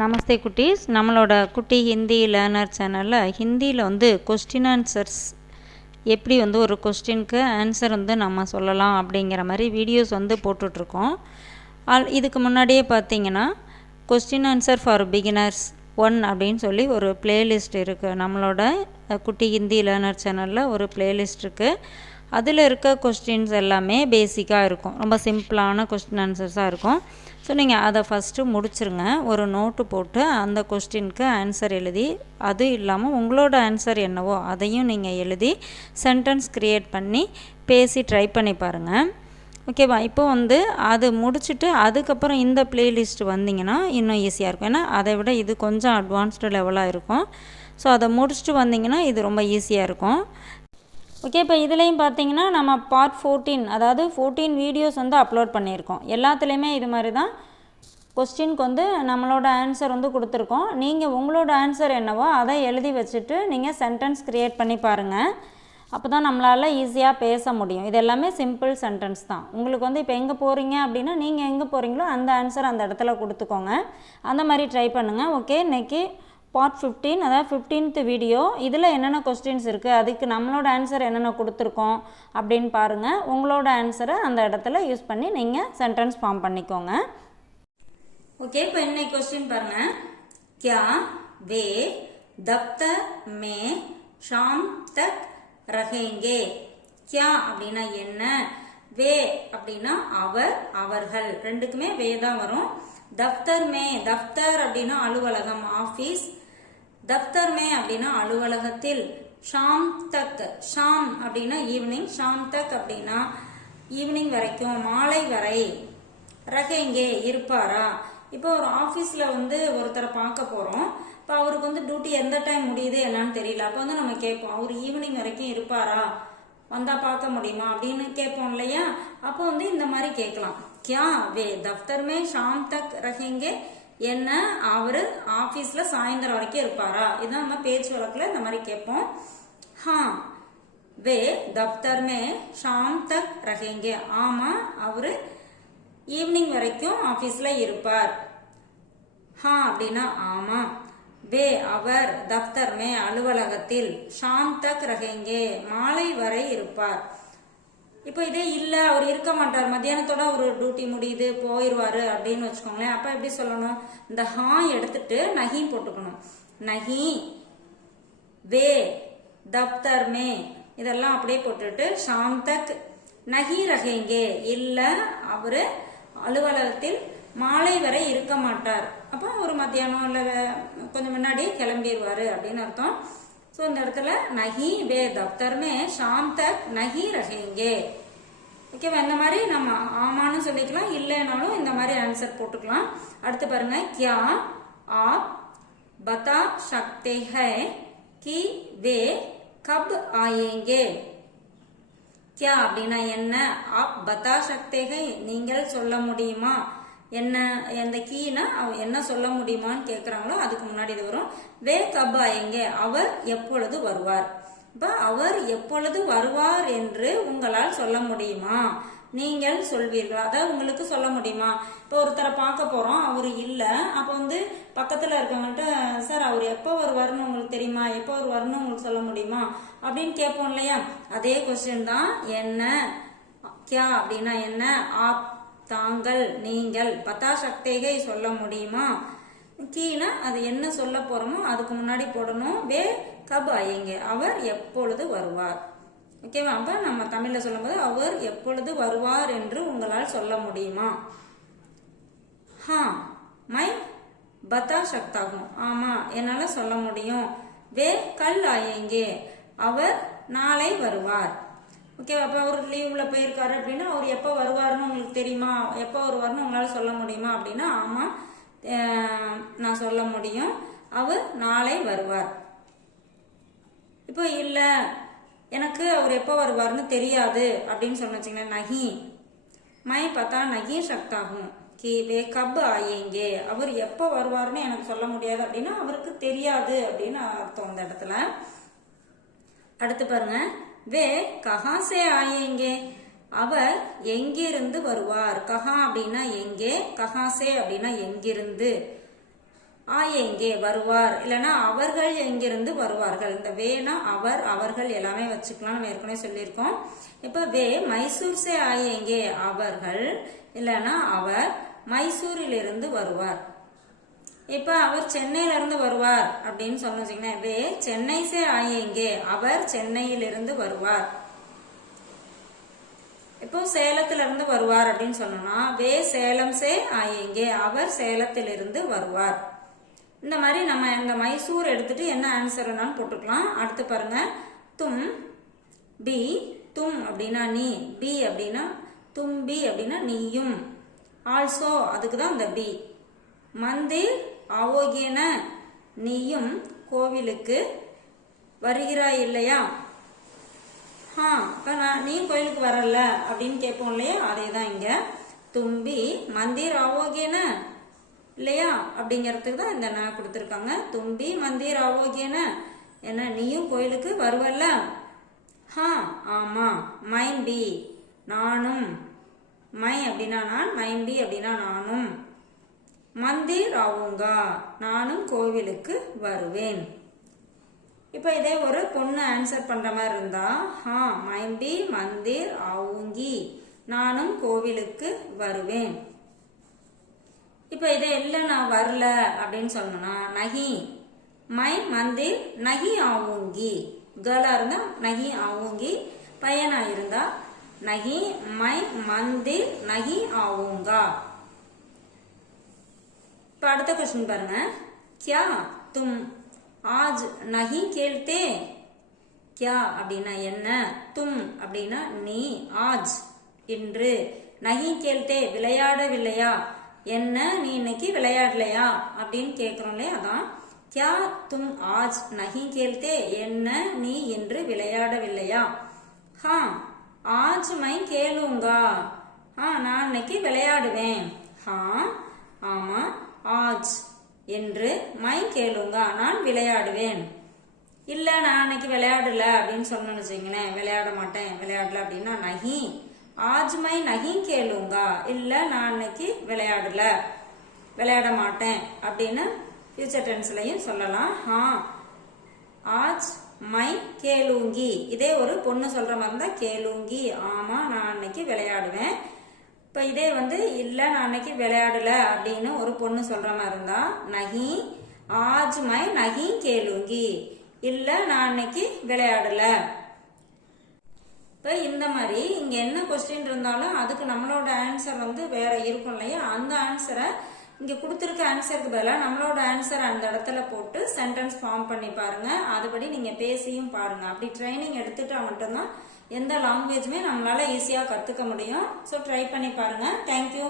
நமஸ்தே குட்டீஸ். நம்மளோட குட்டி ஹிந்தி லேர்னர் சேனலில் ஹிந்தியில் கொஸ்டின் ஆன்சர்ஸ் எப்படி ஒரு கொஸ்டினுக்கு ஆன்சர் நம்ம சொல்லலாம் அப்படிங்கிற மாதிரி வீடியோஸ் போட்டுட்ருக்கோம். இதுக்கு முன்னாடியே பார்த்தீங்கன்னா கொஸ்டின் ஆன்சர் ஃபார் பிகினர்ஸ் 1 அப்படின்னு சொல்லி ஒரு பிளேலிஸ்ட் இருக்குது. நம்மளோட குட்டி ஹிந்தி லேர்னர் சேனலில் ஒரு பிளேலிஸ்ட் இருக்குது. அதில் இருக்க கொஸ்டின்ஸ் எல்லாமே பேசிக்காக இருக்கும், ரொம்ப சிம்பிளான கொஸ்டின் ஆன்சர்ஸாக இருக்கும். ஸோ நீங்கள் அதை ஃபஸ்ட்டு முடிச்சுருங்க. ஒரு நோட்டு போட்டு அந்த கொஸ்டினுக்கு ஆன்சர் எழுதி, அது இல்லாமல் உங்களோட ஆன்சர் என்னவோ அதையும் நீங்கள் எழுதி சென்டென்ஸ் க்ரியேட் பண்ணி பேசி ட்ரை பண்ணி பாருங்கள். ஓகேவா? இப்போ அது முடிச்சுட்டு அதுக்கப்புறம் இந்த பிளேலிஸ்ட் வந்தீங்கன்னா இன்னும் ஈஸியாக இருக்கும். ஏன்னா அதை விட இது கொஞ்சம் அட்வான்ஸ்டு லெவலாக இருக்கும். ஸோ அதை முடிச்சுட்டு வந்தீங்கன்னா இது ரொம்ப ஈஸியாக இருக்கும். ஓகே, இப்போ இதுலேயும் பார்த்தீங்கன்னா நம்ம பார்ட் 14, அதாவது 14 வீடியோஸ் அப்லோட் பண்ணியிருக்கோம். எல்லாத்துலேயுமே இது மாதிரி தான் கொஸ்டினுக்கு நம்மளோட ஆன்சர் கொடுத்துருக்கோம். நீங்கள் உங்களோட ஆன்சர் என்னவோ அதை எழுதி வச்சுட்டு நீங்கள் சென்டென்ஸ் க்ரியேட் பண்ணி பாருங்கள். அப்போ தான் நம்மளால் ஈஸியாக பேச முடியும். இது எல்லாமே சிம்பிள் சென்டென்ஸ் தான். உங்களுக்கு இப்போ எங்கே போகிறீங்க அப்படின்னா நீங்கள் எங்கே போகிறீங்களோ அந்த ஆன்சர் அந்த இடத்துல கொடுத்துக்கோங்க. அந்த மாதிரி ட்ரை பண்ணுங்கள். ஓகே, இன்றைக்கி பார்ட் 15, அதாவது 15th வீடியோ. இதில் என்னென்ன கொஸ்டின்ஸ் இருக்குது, அதுக்கு நம்மளோட ஆன்சர் என்னென்ன கொடுத்துருக்கோம் அப்படின்னு பாருங்கள். உங்களோட ஆன்சரை அந்த இடத்துல யூஸ் பண்ணி நீங்கள் சென்டென்ஸ் ஃபார்ம் பண்ணிக்கோங்க. ஓகே, இப்போ இன்னைக்கு கொஸ்டின் பாருங்கள். क्या वे दफ्तर में शाम तक रहेंगे? क्या அப்படின்னா என்ன, வே அப்படின்னா அவர், அவர்கள், ரெண்டுக்குமே வே தான் வரும். தஃப்தர் மே, தஃப்தர் அப்படின்னா அலுவலகம், ஆஃபீஸ். தஃப்தர் மே அப்படின்னா அலுவலகத்தில். ஷாம் தக், ஷாம் அப்படின்னா ஈவினிங், ஷாம் தக் அப்படின்னா ஈவினிங் வரைக்கும், மாலை வரை. ரகேங்கே இருப்பாரா. இப்போ ஒரு ஆஃபீஸில் ஒருத்தரை பார்க்க போகிறோம். இப்போ அவருக்கு டியூட்டி எந்த டைம் முடியுது என்னன்னு தெரியல. அப்போ நம்ம கேட்போம், அவர் ஈவினிங் வரைக்கும் இருப்பாரா, வந்தா பார்க்க முடியுமா அப்படின்னு கேட்போம் இல்லையா. அப்போ இந்த மாதிரி கேட்கலாம். क्या वे दफ्तर में शाम तक रहेंगे? என்ன, அவரு ஆபீஸ்ல சாயந்தரம் வரைக்கும் இருப்பாரா. இதான் நம்ம பேச்சு வழக்குல இந்த மாதிரி கேட்போம். हाँ वे दफ्तर में शाम तक रहेंगे. ஆமா, அவரு ஈவினிங் வரைக்கும் ஆபீஸ்ல இருப்பார். हाँ அப்படின்னா ஆமா. வே அவர், தஃப்தர் மே அலுவலகத்தில், ஷாம் தக் ரகேங்கே மாலை வரை இருப்பார். இப்போ இதே இல்லை, அவர் இருக்க மாட்டார், மத்தியானத்தோட ஒரு டியூட்டி முடியுது போயிடுவாரு அப்படின்னு வச்சுக்கோங்களேன். அப்போ எப்படி சொல்லணும், இந்த ஹா எடுத்துட்டு நஹி போட்டுக்கணும். நஹி வே தப்தர் மே இதெல்லாம் அப்படியே போட்டுட்டு ஷாம் தக் நஹி ரகேங்கே, இல்லை அவரு அலுவலகத்தில் மாலை வரை இருக்க மாட்டார். அப்போ ஒரு மத்தியானம் இல்லை கொஞ்சம் முன்னாடி கிளம்பிடுவாரு அப்படின்னு அர்த்தம். ஸோ இந்த இடத்துல நஹி வே தப்தர் மே ஷாம் தக் நஹி ரகேங்கே. ஓகேவா? இந்த மாதிரி நம்ம ஆமான்னு சொல்லிக்கலாம், இல்லைனாலும் இந்த மாதிரி ஆன்சர் போட்டுக்கலாம். அடுத்து பாருங்க. क्या आप बता सकते हैं कि वे कब आएंगे? क्या அப்படின்னா என்ன, आप बता सकते हैं நீங்கள் சொல்ல முடியுமா. என்ன, எந்த கீனா என்ன சொல்ல முடியுமான்னு கேட்குறாங்களோ அதுக்கு முன்னாடி இது வரும். வே கப் ஆயேங்கே, அவர் எப்பொழுது வருவார். இப்போ அவர் எப்பொழுது வருவார் என்று உங்களால் சொல்ல முடியுமா, நீங்கள் சொல்வீர்களா, அதாவது உங்களுக்கு சொல்ல முடியுமா. இப்போ ஒருத்தரை பார்க்க போறோம், அவர் இல்லை. அப்போ பக்கத்துல இருக்கவங்கள்ட்ட, சார் அவர் எப்போ வருவாருன்னு உங்களுக்கு தெரியுமா, எப்போ வருவாருன்னு உங்களுக்கு சொல்ல முடியுமா அப்படின்னு கேட்போம் இல்லையா. அதே கொஸ்டின் தான். என்ன, क्या அப்படின்னா என்ன, ஆப் தாங்கள், நீங்கள், பத்தா சக்தேகை சொல்ல முடியுமா. கீனா அது என்ன சொல்ல போறோமோ அதுக்கு முன்னாடி போடணும். வே கப் ஆயேங்கே, அவர் எப்பொழுது வருவார். ஓகேவா? அப்ப நம்ம தமிழ்ல சொல்லும் போது அவர் எப்பொழுது வருவார் என்று உங்களால் சொல்ல முடியுமா. ஹா மை பத்தா சக்தாகும், ஆமா என்னால சொல்ல முடியும். வே கல் ஆயேங்கே, அவர் நாளை வருவார். ஓகே, அப்போ அவர் லீவ்ல போயிருக்காரு அப்படின்னா அவர் எப்போ வருவாருன்னு உங்களுக்கு தெரியுமா, எப்போ வருவாருன்னு உங்களால சொல்ல முடியுமா அப்படின்னா ஆமா நான் சொல்ல முடியும், அவர் நாளை வருவார். இப்போ இல்லை எனக்கு அவர் எப்போ வருவாருன்னு தெரியாது அப்படின்னு சொன்ன வச்சுங்களேன். நஹி மை பத்தா நஹி சக்தாகும் கி வே கப் ஆயேங்கே, அவர் எப்போ வருவாருன்னு எனக்கு சொல்ல முடியாது அப்படின்னா அவருக்கு தெரியாது அப்படின்னு அர்த்தம் அந்த இடத்துல. அடுத்து பாருங்க. வே கஹா சே ஆயேங்கே, அவர் எங்கிருந்து வருவார். கஹா அப்படின்னா எங்கே, கஹா சே அப்படின்னா எங்கிருந்து. ஆயேங்கே வருவார், இல்லைன்னா அவர்கள் எங்கிருந்து வருவார்கள். இந்த வேனா அவர், அவர்கள் எல்லாமே வச்சுக்கலாம், நம்ம ஏற்கனவே சொல்லியிருக்கோம். இப்ப வே மைசூர் சே ஆயேங்கே அவர்கள், இல்லைன்னா அவர் மைசூரிலிருந்து வருவார். இப்ப அவர் சென்னையில இருந்து வருவார் அப்படின்னு சொன்னீங்கன்னா வே சென்னை சே ஆயேங்கே அவர் சென்னையிலிருந்து வருவார். இப்போ சேலத்துல இருந்து வருவார் அப்படின்னு சொன்னோம்னா வே சேலம் சே ஆயேங்கே அவர் சேலத்திலிருந்து வருவார். இந்த மாதிரி நம்ம இந்த மைசூர் எடுத்துட்டு என்ன ஆன்சர் வேணாலும் போட்டுக்கலாம். அடுத்து பாருங்க, தும் பி, தும் அப்படின்னா நீ, பி அப்படின்னா தும்பி அப்படின்னா நீயும், ஆல்சோ அதுக்குதான் இந்த பி. மந்திர் ஆவோகேன நீயும் கோவிலுக்கு வருகிறாய் இல்லையா. இப்ப நீ கோயிலுக்கு வரல அப்படின்னு கேட்போம் இல்லையா, அதேதான் இங்க. தும்பி மந்திர் ஆவோகேன இல்லையா அப்படிங்கறதுக்கு தான் இந்த நான் கொடுத்திருக்காங்க. தும்பி மந்திர் ஆவோகேன, என்ன நீயும் கோயிலுக்கு வருவல்ல. ஆமா. மைன் பி நானும், மை அப்படின்னா நான், மைன் பி அப்படின்னா நானும். மந்திர் ஆவுங்கா நானும் கோவிலுக்கு வருவேன். இப்ப இதே ஒரு பொண்ணு ஆன்சர் பண்ற மாதிரி இருந்தா மைன் பி மந்திர் ஆவுங்கி நானும் கோவிலுக்கு வருவேன். இப்ப இதை எல்லாம் நான் வரல அப்படின்னு சொல்லணும்னா நகி மை மந்திர் நகி ஆவுங்கி, கேர்ளா இருந்தா நகி ஆவுங்கி, பையனா இருந்தா நகி மை மந்திர் நகி ஆவுங்கா. இப்ப அடுத்த क्वेश्चन பாருங்க, क्या तुम आज नहीं खेलते. क्या அப்படின்னா என்ன, தும் அப்படின்னா நீ, ஆஜ் இன்று, நகி கேள்தே விளையாடவில்லையா, என்ன நீ இன்னைக்கு விளையாடலையா அப்படின்னு கேட்கிறோம் இல்லையா, அதான் क्या तुम आज नहीं खेलते என்ன நீ இன்று விளையாடவில்லையா. आज मैं खेलूंगा நான் இன்னைக்கு விளையாடுவேன். ஆமா, ஆஜ் என்று, மை கேளுங்கா நான் விளையாடுவேன். இல்ல நான் அன்னைக்கு விளையாடல அப்படின்னு சொன்னோம்னு வச்சுங்களேன், விளையாட மாட்டேன் விளையாடல அப்படின்னா நகி ஆஜ் மை நகி கேளுங்கா, இல்ல நான் அன்னைக்கு விளையாடல விளையாட மாட்டேன் அப்படின்னு ஃபியூச்சர் டென்ஸ்லயும் சொல்லலாம். ஆஜ் மை கேளுங்கி, இதே ஒரு பொண்ணு சொல்ற மாதிரி இருந்தா கேளுங்கி, ஆமா நான் அன்னைக்கு விளையாடுவேன். இப்ப இதே இல்ல நான் அன்னைக்கு விளையாடல அப்படின்னு ஒரு பொண்ணு சொல்ற மாதிரி இருந்தா நகி ஆஜ் மை நகி கேளுங்கி, இல்ல நான் அன்னைக்கு விளையாடல. இப்ப இந்த மாதிரி இங்க என்ன கொஸ்டின் இருந்தாலும் அதுக்கு நம்மளோட ஆன்சர் வேற இருக்கும் இல்லையா, அந்த ஆன்சரை இங்க கொடுத்திருக்க ஆன்சருக்கு பதிலாக நம்மளோட ஆன்சர் அந்த இடத்துல போட்டு சென்டென்ஸ் ஃபார்ம் பண்ணி பாருங்க. அதுபடி நீங்க பேசியும் பாருங்க. அப்படி ட்ரைனிங் எடுத்துட்டா மட்டும்தான் எந்த லாங்குவேஜுமே நம்மளால ஈஸியா கத்துக்க முடியும். ஸோ ட்ரை பண்ணி பாருங்க. தேங்க்யூ.